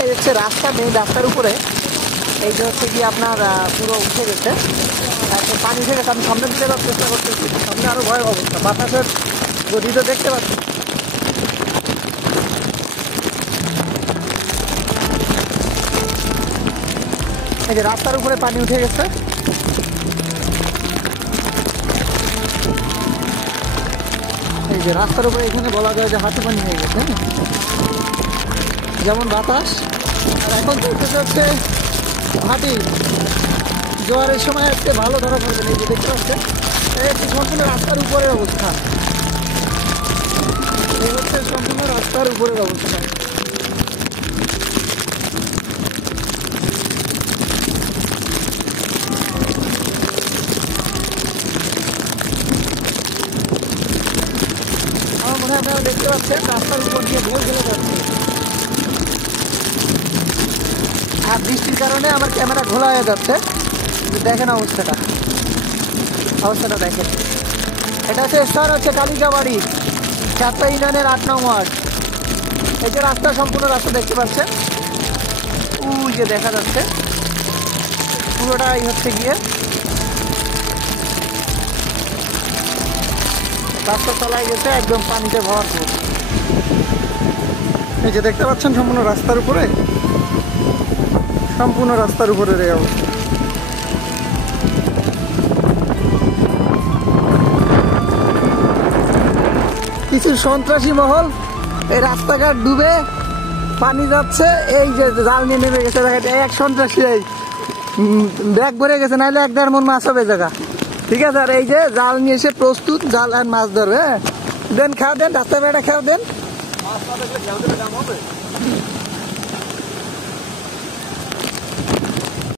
এই হচ্ছে রাস্তা, মেইন রাস্তার উপরে এই যে হচ্ছে কি আপনার পুরো উঠে গেছে, পানি উঠে গেছে। আমি সামনে দিকে যাওয়ার চেষ্টা করতেছি, সামনে আরো ভয়ের অবস্থা, বাতাসের গতি তো দেখতে পাচ্ছি। এই যে রাস্তার উপরে পানি উঠে গেছে। এই যে রাস্তার উপরে এখানে বলা যায় যে হাঁটু পানি হয়ে গেছে, যেমন বাতাস। আর এখন চলতেছে হচ্ছে হাঁটি, জোয়ারের সময় আজকে ভালো ধরা পড়বে। এই যে দেখতে পাচ্ছেন, এই হচ্ছে সম্পূর্ণ রাস্তার উপরের অবস্থা, এই হচ্ছে সম্পূর্ণ রাস্তার উপরের অবস্থা। আমার মনে হয় আপনারা দেখতে পাচ্ছেন রাস্তার উপর দিয়ে ঢোল চলে যাচ্ছে, আর বৃষ্টির কারণে আমার ক্যামেরা ঘোলা হয়ে যাচ্ছে। দেখেন অবস্থাটা দেখেন। এটা হচ্ছে স্থান হচ্ছে কালিকাবাড়ি, 7 ইউনিয়নের 8 নং ওয়ার্ড। এই যে রাস্তা, সম্পূর্ণ রাস্তা দেখতে পাচ্ছেন, ওই যে দেখা যাচ্ছে পুরোটাই হচ্ছে গিয়ে রাস্তা তলায় গেছে, একদম পানিতে ভরপুর। এই যে দেখতে পাচ্ছেন সম্পূর্ণ রাস্তার উপরে, সম্পূর্ণ রাস্তার উপরের এই অবস্থা। কিছু সন্ত্রাসী মহল এই রাস্তাঘাট ডুবে পানি যাচ্ছে, এই যে জাল নিয়ে নেমে গেছে। এক সন্ত্রাসী এই ব্যাগ ভরে গেছে, নাহলে 1-1.5 মণ মাছ হবে জায়গা, ঠিক আছে। আর এই যে জাল নিয়ে এসে প্রস্তুত, জাল আর মাছ ধরবে। দেন খাও, দেন রাস্তা বেড়া খাও, দেন।